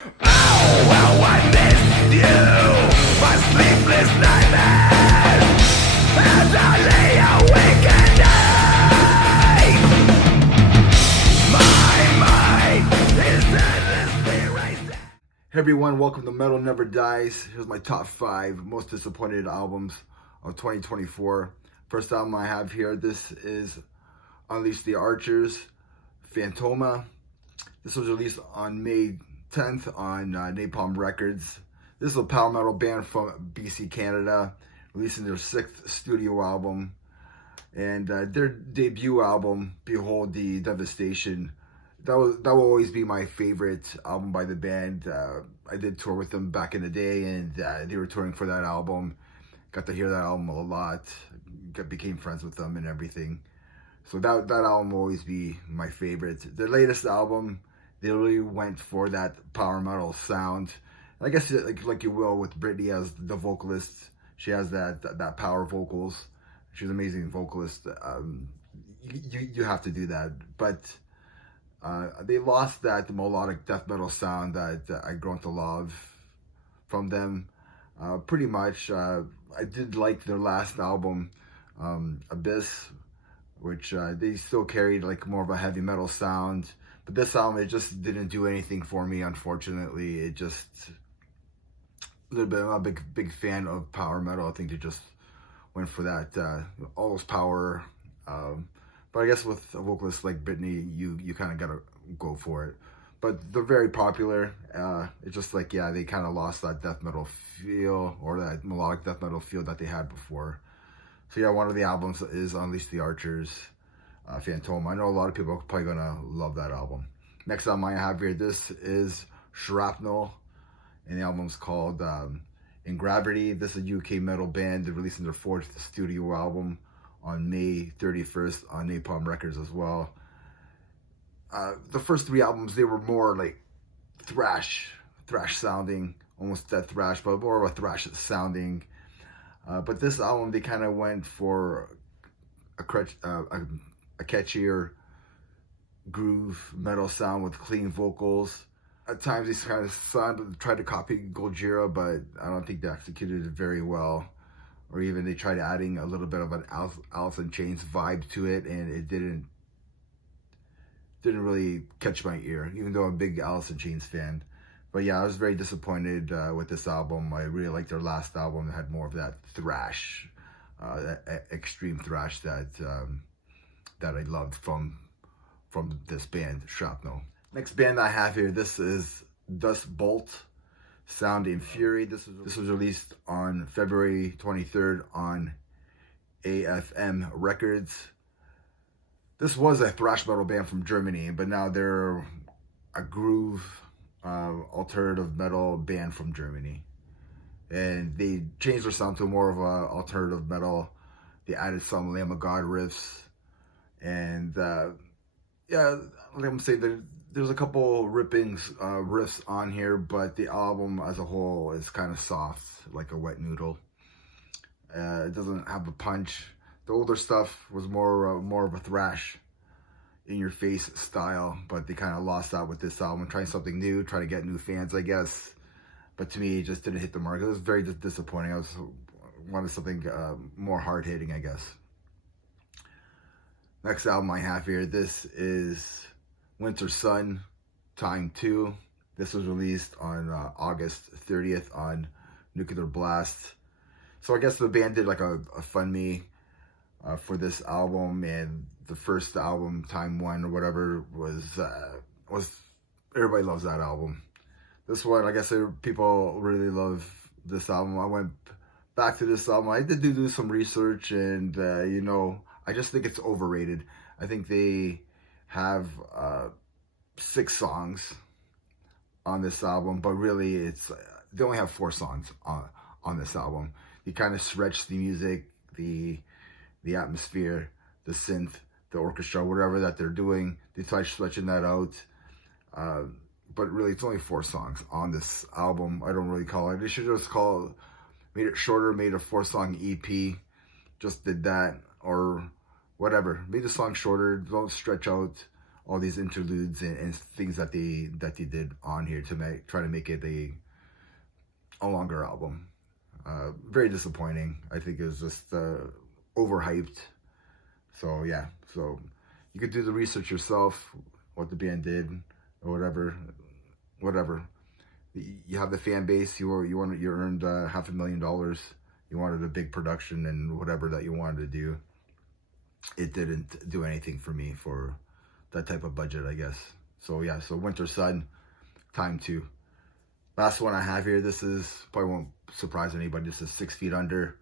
How I missed you, my sleepless nightmares, as I lay awake at night. My mind is endlessly racing. Hey everyone, welcome to Metal Never Dies. Here's my top 5 most disappointed albums of 2024. First album I have here, this is Unleash the Archers, Vltimas. This was released on May 10th on Napalm Records. This is a power metal band from BC, Canada, releasing their 6th studio album. And their debut album, Behold the Devastation, that will always be my favorite album by the band. I did tour with them back in the day, and they were touring for that album. Got to hear that album a lot. Became friends with them and everything. So that album will always be my favorite. Their latest album, they really went for that power metal sound. And I guess like you will with Brittany as the vocalist. She has that power vocals. She's an amazing vocalist. You have to do that, but they lost that melodic death metal sound that I grown to love from them. Pretty much, I did like their last album, Abyss, which they still carried like more of a heavy metal sound. But this album, it just didn't do anything for me, unfortunately. It just, a little bit, I'm not a big fan of power metal. I think they just went for that, all those power. But I guess with a vocalist like Brittany, you kind of gotta go for it. But they're very popular. It's just like, yeah, they kind of lost that death metal feel, or that melodic death metal feel that they had before. So yeah, one of the albums is Unleash the Archers, Vltimas. I know a lot of people are probably gonna love that album. Next album I have here, this is Shrapnel, and the album's called In Gravity. This is a UK metal band. They're releasing their 4th studio album on May 31st on Napalm Records as well. The first 3 albums, they were more like thrash sounding, almost dead thrash, but more of a thrash sounding. But this album, they kind of went for a catchier groove metal sound with clean vocals. At times, they kind of tried to copy Gojira, but I don't think they executed it very well. Or even they tried adding a little bit of an Alice in Chains vibe to it, and it didn't really catch my ear, even though I'm a big Alice in Chains fan. But yeah, I was very disappointed with this album. I really liked their last album that had more of that thrash, that extreme thrash that I loved from this band, Shrapnel. Next band I have here, this is Dust Bolt, Sound and Fury. This was released on February 23rd on AFM Records. This was a thrash metal band from Germany, but now they're a groove alternative metal band from Germany. And they changed their sound to more of a alternative metal. They added some Lamb of God riffs. And yeah, let me say there's a couple riffs on here, but the album as a whole is kind of soft, like a wet noodle. It doesn't have a punch. The older stuff was more of a thrash, in your face style, but they kind of lost out with this album, trying something new, trying to get new fans, I guess. But to me, it just didn't hit the mark. It was very disappointing. I wanted something more hard hitting, I guess. Next album I have here, this is Wintersun, Time 2. This was released on August 30th on Nuclear Blast. So I guess the band did like a fund me for this album, and the first album, Time 1 or whatever, was everybody loves that album. This one, I guess people really love this album. I went back to this album. I did do some research, and you know, I just think it's overrated. I think they have 6 songs on this album, but really they only have 4 songs on this album. They kind of stretch the music, the atmosphere, the synth, the orchestra, whatever that they're doing. They try stretching that out. But really, it's only 4 songs on this album. I don't really call it. They should just made it shorter, made a 4-song EP. Just did that, or whatever. Made the song shorter. Don't stretch out all these interludes and things that they did on here to try to make it a longer album. Very disappointing. I think it was just overhyped. So yeah, so you could do the research yourself, what the band did or whatever. You have the fan base. You earned $500,000. You wanted a big production and whatever that you wanted to do. It didn't do anything for me for that type of budget, I guess. So yeah, so Wintersun, Time 2. Last one I have here, this is, probably won't surprise anybody, this is 6 Feet Under,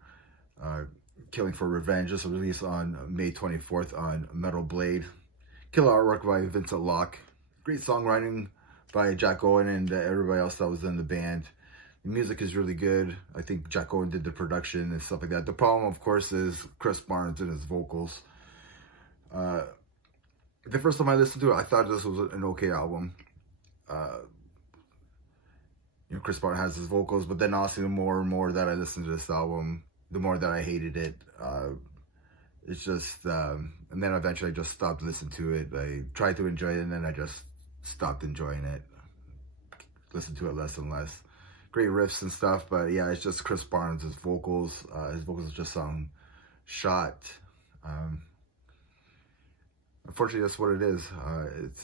Killing for Revenge. This was released on May 24th on Metal Blade. Killer artwork by Vincent Locke. Great songwriting by Jack Owen and everybody else that was in the band. The music is really good. I think Jack Owen did the production and stuff like that. The problem, of course, is Chris Barnes and his vocals. The first time I listened to it, I thought this was an okay album. Chris Barnes has his vocals, but then also the more and more that I listened to this album, the more that I hated it. It's just, and then eventually I just stopped listening to it. I tried to enjoy it, and then I just stopped enjoying it. Listened to it less and less. Great riffs and stuff, but yeah, it's just Chris Barnes' vocals. His vocals just sound shot. Unfortunately, that's what it is.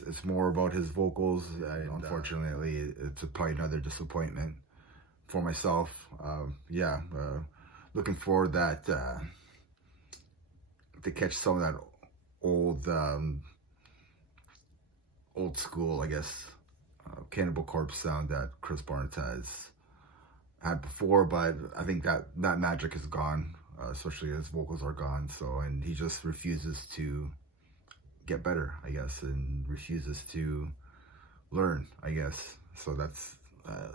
It's more about his vocals. Unfortunately, it's probably another disappointment for myself. Looking forward that to catch some of that old school, I guess, Cannibal Corpse sound that Chris Barnes has had before. But I think that magic is gone, especially his vocals are gone. So, and he just refuses to get better, I guess, and refuses to learn, I guess. So that's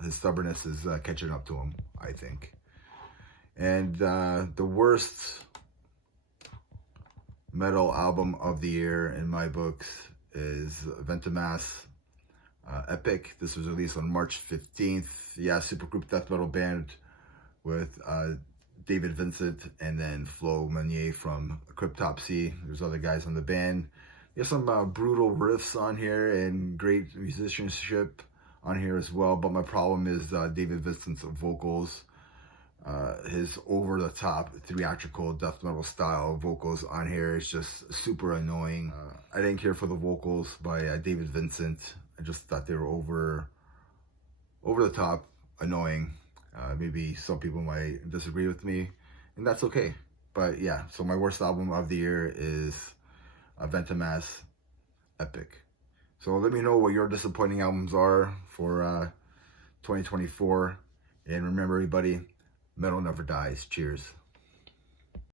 his stubbornness is catching up to him, I think. And the worst metal album of the year in my books is Vltimas, Epic. This was released on March 15th. Yeah, supergroup death metal band with David Vincent and then Flo Meunier from Cryptopsy. There's other guys on the band. There's some brutal riffs on here and great musicianship on here as well. But my problem is David Vincent's vocals. His over-the-top theatrical death metal style vocals on here is just super annoying. I didn't care for the vocals by David Vincent. I just thought they were over the top, annoying. Maybe some people might disagree with me, and that's okay. But yeah, so my worst album of the year is Vltimas, Epic. So let me know what your disappointing albums are for 2024. And remember, everybody, metal never dies. Cheers.